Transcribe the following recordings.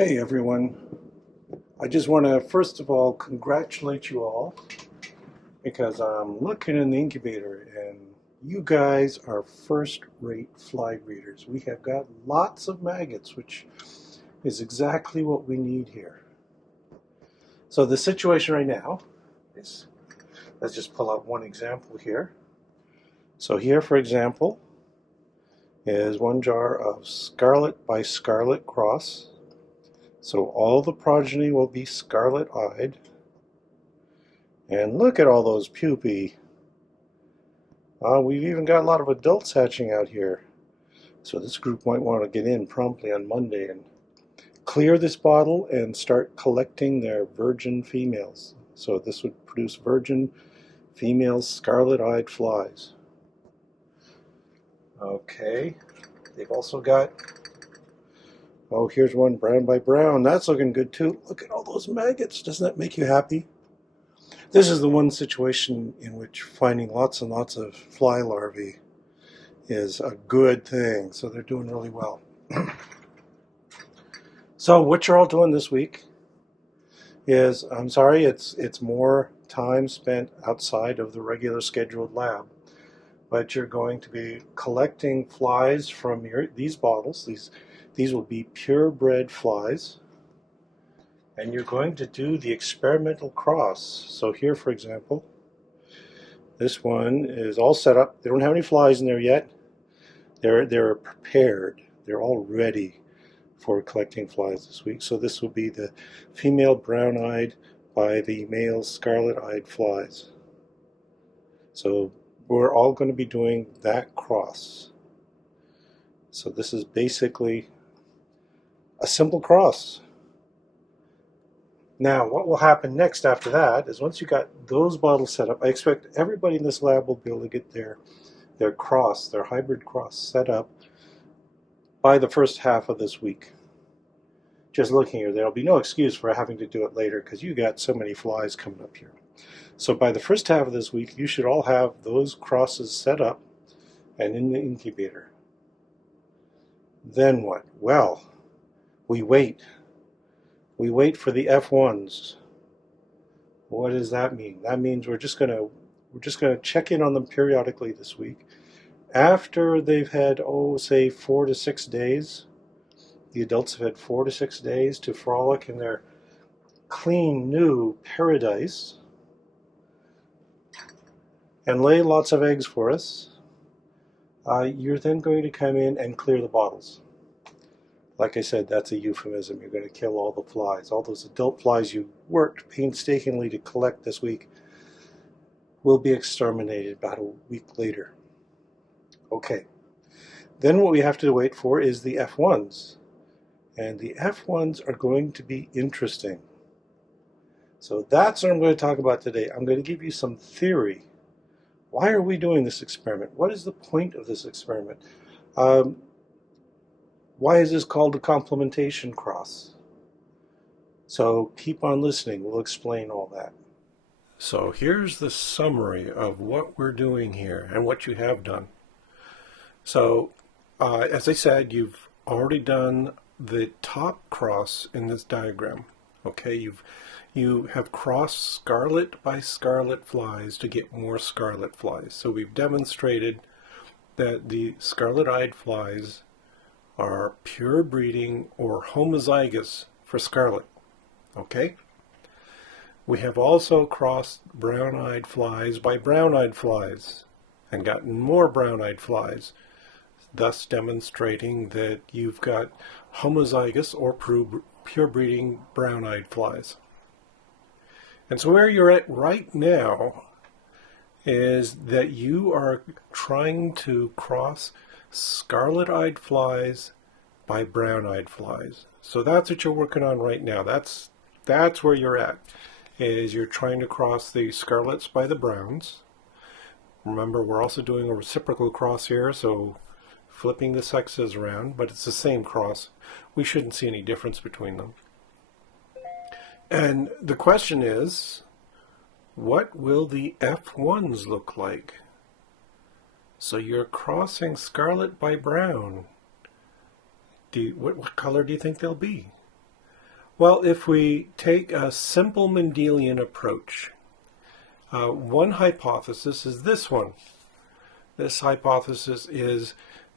Hey everyone, I just want to first of all congratulate you all because I'm looking in the incubator and you guys are first-rate fly breeders. We have got lots of maggots, which is exactly what we need here. So the situation right now is, let's just pull out one example here. So here, for example, is one jar of Scarlet by Scarlet cross. So all the progeny will be scarlet-eyed. And look at all those pupae. We've even got a lot of adults hatching out here. So this group might want to get in promptly on Monday and clear this bottle and start collecting their virgin females. So this would produce virgin female scarlet-eyed flies. Okay, they've also got, oh, here's one brown by brown. That's looking good too. Look at all those maggots. Doesn't that make you happy? This is the one situation in which finding lots and lots of fly larvae is a good thing. So they're doing really well. So what you're all doing this week is, I'm sorry, it's more time spent outside of the regular scheduled lab. But you're going to be collecting flies from these bottles. These will be purebred flies. And you're going to do the experimental cross. So here, for example, this one is all set up. They don't have any flies in there yet. They're prepared. They're all ready for collecting flies this week. So this will be the female brown-eyed by the male scarlet-eyed flies. So we're all going to be doing that cross. So this is basically a simple cross. Now, what will happen next after that is once you got those bottles set up, I expect everybody in this lab will be able to get their cross, their hybrid cross set up by the first half of this week. Just looking here, there'll be no excuse for having to do it later because you got so many flies coming up here. So by the first half of this week, you should all have those crosses set up and in the incubator. Then what? Well, we wait. We wait for the F1s. What does that mean? That means we're just gonna check in on them periodically this week. After they've had, say 4 to 6 days, the adults have had 4 to 6 days to frolic in their clean new paradise and lay lots of eggs for us. You're then going to come in and clear the bottles. Like I said, that's a euphemism. You're going to kill all the flies. All those adult flies you worked painstakingly to collect this week will be exterminated about a week later. Okay. Then what we have to wait for is the F1s. And the F1s are going to be interesting. So that's what I'm going to talk about today. I'm going to give you some theory. Why are we doing this experiment? What is the point of this experiment? Why is this called a complementation cross? So keep on listening. We'll explain all that. So here's the summary of what we're doing here and what you have done. So as I said, you've already done the top cross in this diagram. Okay, you have crossed scarlet by scarlet flies to get more scarlet flies. So we've demonstrated that the scarlet-eyed flies are pure breeding or homozygous for scarlet. Okay? We have also crossed brown-eyed flies by brown-eyed flies and gotten more brown-eyed flies, thus demonstrating that you've got homozygous or pure breeding brown-eyed flies. And so where you're at right now is that you are trying to cross scarlet-eyed flies by brown-eyed flies. So that's what you're working on right now. That's where you're at, is you're trying to cross the scarlets by the browns. Remember, we're also doing a reciprocal cross here, so flipping the sexes around, but it's the same cross. We shouldn't see any difference between them. And the question is, what will the F1s look like? So you're crossing scarlet by brown. What color do you think they'll be? Well, if we take a simple Mendelian approach, one hypothesis is this one. This hypothesis is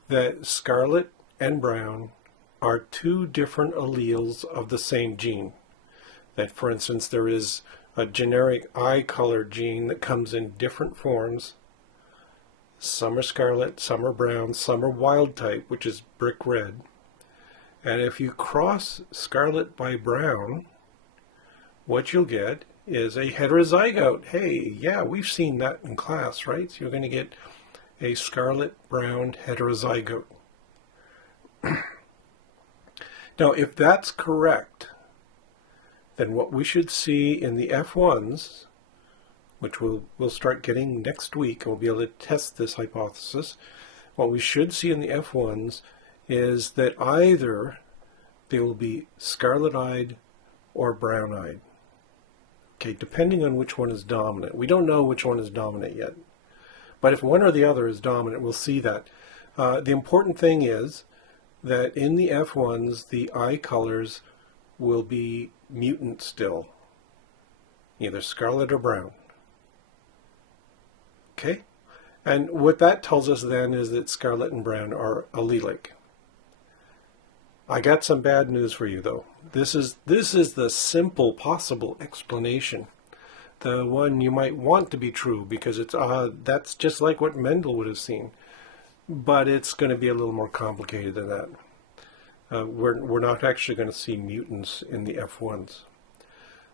that Scarlet and Brown are two different alleles of the same gene. That, for instance, there is a generic eye color gene that comes in different forms. Some are scarlet, some are brown, some are wild type, which is brick red. And if you cross scarlet by brown, what you'll get is a heterozygote. Hey, yeah, we've seen that in class, right? So you're going to get a scarlet-brown heterozygote. Now, if that's correct, then what we should see in the F1s, which we'll start getting next week, and we'll be able to test this hypothesis, what we should see in the F1s is that either they will be scarlet-eyed or brown-eyed. Okay, depending on which one is dominant. We don't know which one is dominant yet. But if one or the other is dominant, we'll see that. The important thing is that in the F1s, the eye colors will be mutant still, either scarlet or brown. Okay? And what that tells us then is that scarlet and brown are allelic. I got some bad news for you, though. This is the simple possible explanation. The one you might want to be true, because it's that's just like what Mendel would have seen. But it's going to be a little more complicated than that. We're not actually going to see mutants in the F1s.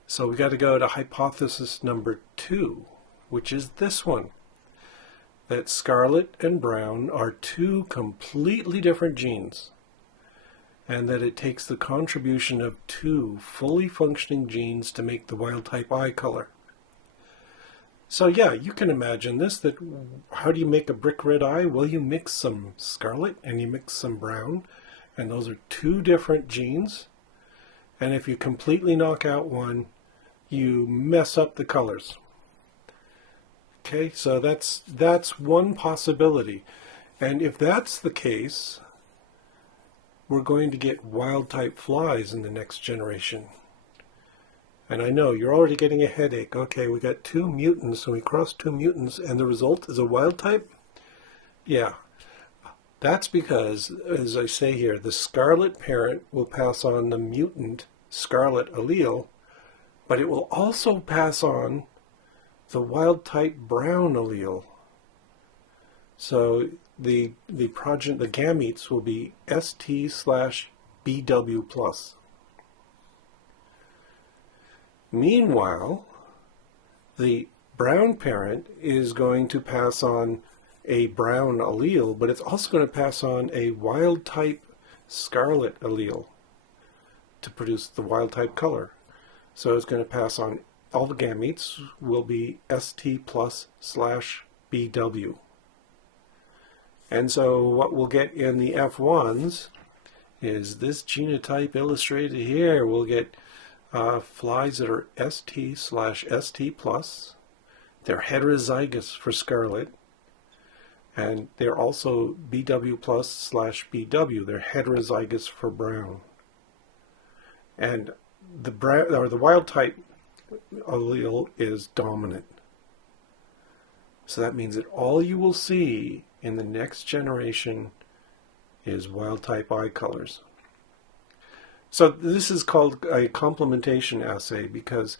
So we got to go to hypothesis number 2, which is this one. That scarlet and brown are two completely different genes, and that it takes the contribution of two fully functioning genes to make the wild type eye color. So yeah, you can imagine this, that how do you make a brick red eye? Well, you mix some scarlet and you mix some brown, and those are two different genes. And if you completely knock out one, you mess up the colors. Okay, so that's one possibility. And if that's the case, we're going to get wild type flies in the next generation. And I know you're already getting a headache. Okay, we got two mutants, and we crossed two mutants, and the result is a wild type? Yeah, that's because, as I say here, the scarlet parent will pass on the mutant scarlet allele, but it will also pass on the wild type brown allele. So the gametes will be ST/BW+. Meanwhile, the brown parent is going to pass on a brown allele, but it's also going to pass on a wild type scarlet allele to produce the wild type color. So it's going to pass on, all the gametes will be ST+/BW. And so what we'll get in the F1s is this genotype illustrated here. We'll get flies that are ST/ST+. They're heterozygous for scarlet. And they're also BW+/BW. They're heterozygous for brown. And the brown, or the wild type allele is dominant. So that means that all you will see in the next generation is wild type eye colors. So this is called a complementation assay because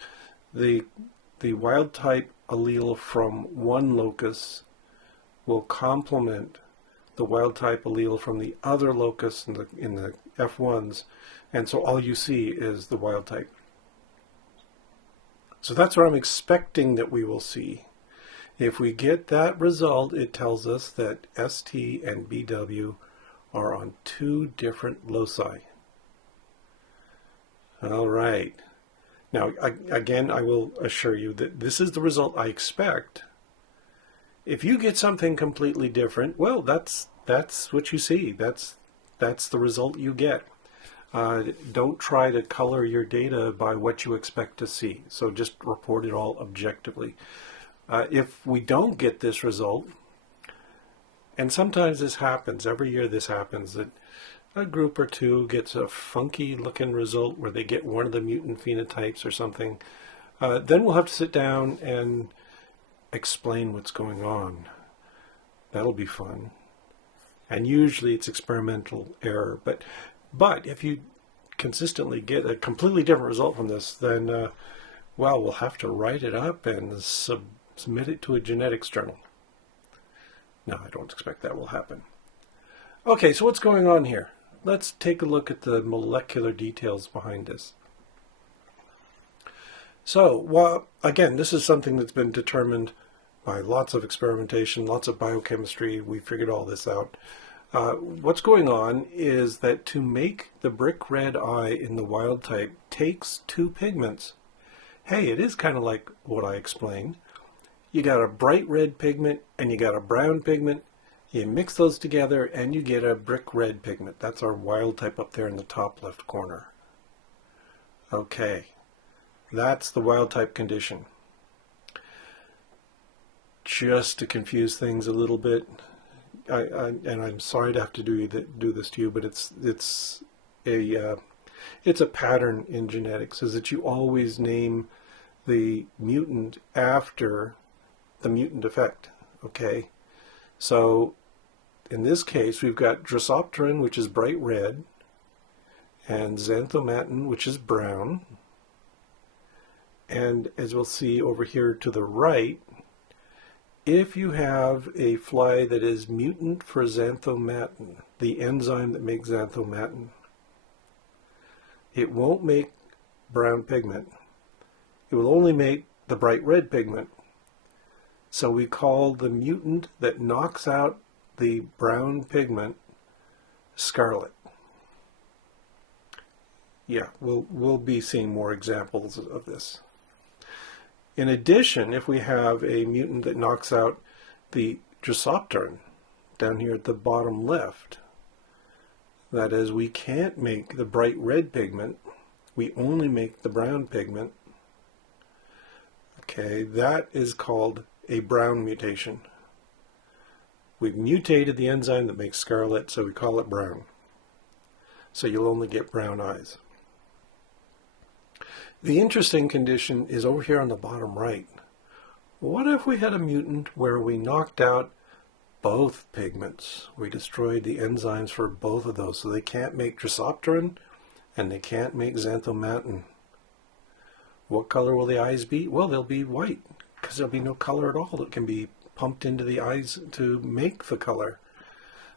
the wild type allele from one locus will complement the wild type allele from the other locus in the F1s, and so all you see is the wild type. So that's what I'm expecting that we will see. If we get that result, it tells us that ST and BW are on two different loci. All right. Now, again, I will assure you that this is the result I expect. If you get something completely different, well, that's what you see. That's the result you get. Don't try to color your data by what you expect to see. So just report it all objectively. If we don't get this result, and sometimes this happens, every year this happens, that a group or two gets a funky looking result where they get one of the mutant phenotypes or something, then we'll have to sit down and explain what's going on. That'll be fun. And usually it's experimental error. But if you consistently get a completely different result from this, then, well, we'll have to write it up and submit it to a genetics journal. No, I don't expect that will happen. Okay, so what's going on here? Let's take a look at the molecular details behind this. So, well, again, this is something that's been determined by lots of experimentation, lots of biochemistry. We figured all this out. What's going on is that to make the brick red eye in the wild type takes two pigments. Hey, it is kind of like what I explained. You got a bright red pigment and you got a brown pigment. You mix those together and you get a brick red pigment. That's our wild type up there in the top left corner. Okay, that's the wild type condition. Just to confuse things a little bit, and I'm sorry to have to do this to you, but it's a pattern in genetics, is that you always name the mutant after the mutant effect. Okay, so in this case we've got Drosophteron, which is bright red, and Xanthomatin, which is brown, and as we'll see over here to the right, if you have a fly that is mutant for xanthomatin, the enzyme that makes xanthomatin, it won't make brown pigment. It will only make the bright red pigment. So we call the mutant that knocks out the brown pigment scarlet. Yeah, we'll be seeing more examples of this. In addition, if we have a mutant that knocks out the Drosophteron down here at the bottom left, that is, we can't make the bright red pigment, we only make the brown pigment. Okay, that is called a brown mutation. We've mutated the enzyme that makes scarlet, so we call it brown. So you'll only get brown eyes. The interesting condition is over here on the bottom right. What if we had a mutant where we knocked out both pigments? We destroyed the enzymes for both of those, so they can't make Drosophteron and they can't make xanthomatin. What color will the eyes be? Well, they'll be white, because there'll be no color at all that can be pumped into the eyes to make the color.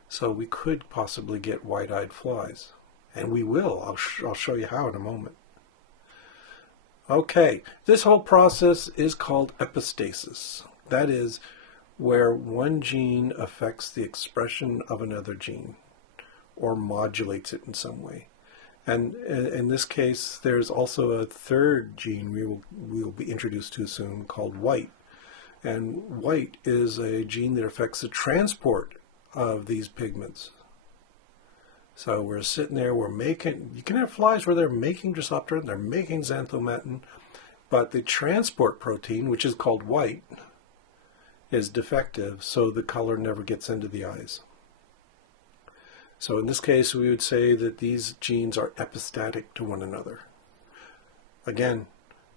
So we could possibly get white-eyed flies. And we will. I'll show you how in a moment. Okay, this whole process is called epistasis. That is where one gene affects the expression of another gene or modulates it in some way. And in this case, there's also a third gene we will be introduced to soon called white. And white is a gene that affects the transport of these pigments. So we're sitting there, you can have flies where they're making Drosophteron, they're making xanthomatin, but the transport protein, which is called white, is defective, so the color never gets into the eyes. So in this case, we would say that these genes are epistatic to one another. Again,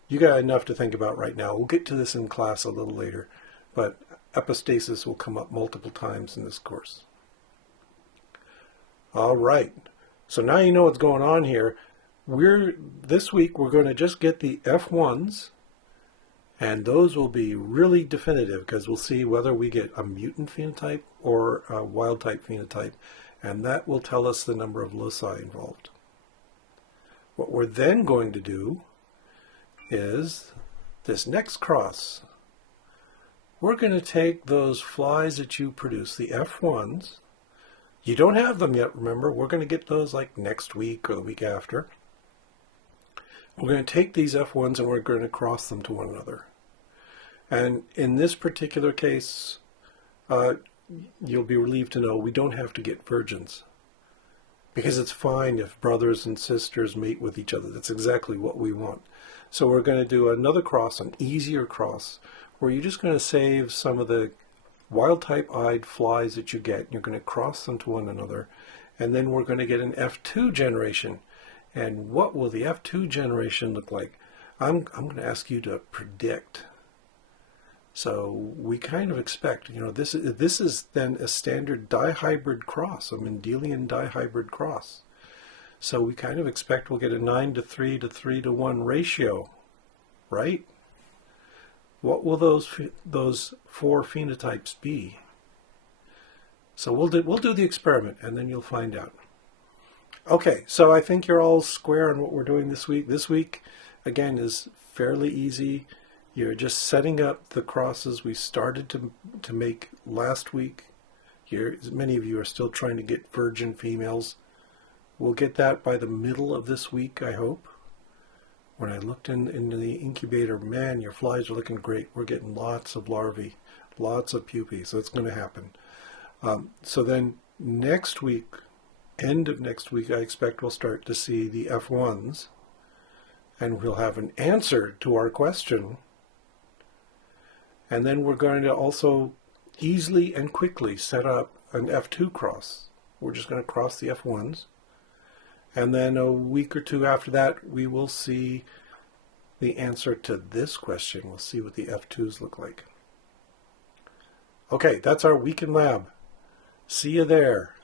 you got enough to think about right now. We'll get to this in class a little later, but epistasis will come up multiple times in this course. All right, so now you know what's going on here. This week we're going to just get the F1s, and those will be really definitive because we'll see whether we get a mutant phenotype or a wild type phenotype, and that will tell us the number of loci involved. What we're then going to do is this next cross. We're going to take those flies that you produce, the F1s. You don't have them yet, remember. We're going to get those like next week or the week after. We're going to take these F1s and we're going to cross them to one another. And in this particular case, you'll be relieved to know we don't have to get virgins. Because it's fine if brothers and sisters mate with each other. That's exactly what we want. So we're going to do another cross, an easier cross, where you're just going to save some of the wild type eyed flies that you get. You're going to cross them to one another, And then we're going to get an F2 generation. And what will the F2 generation look like? I'm going to ask you to predict. So we kind of expect, this is then a standard dihybrid cross, a Mendelian dihybrid cross. So we kind of expect we'll get a 9:3 to 3:1 ratio, right? What will those 4 phenotypes be? So we'll do the experiment, and then you'll find out. Okay, so I think you're all square on what we're doing this week. This week, again, is fairly easy. You're just setting up the crosses we started to make last week. Here, many of you are still trying to get virgin females. We'll get that by the middle of this week, I hope. When I looked into the incubator, man, your flies are looking great. We're getting lots of larvae, lots of pupae, so it's going to happen. So then next week, end of next week, I expect we'll start to see the F1s, and we'll have an answer to our question. And then we're going to also easily and quickly set up an F2 cross. We're just going to cross the F1s. And then a week or two after that, we will see the answer to this question. We'll see what the F2s look like. Okay, that's our week in lab. See you there.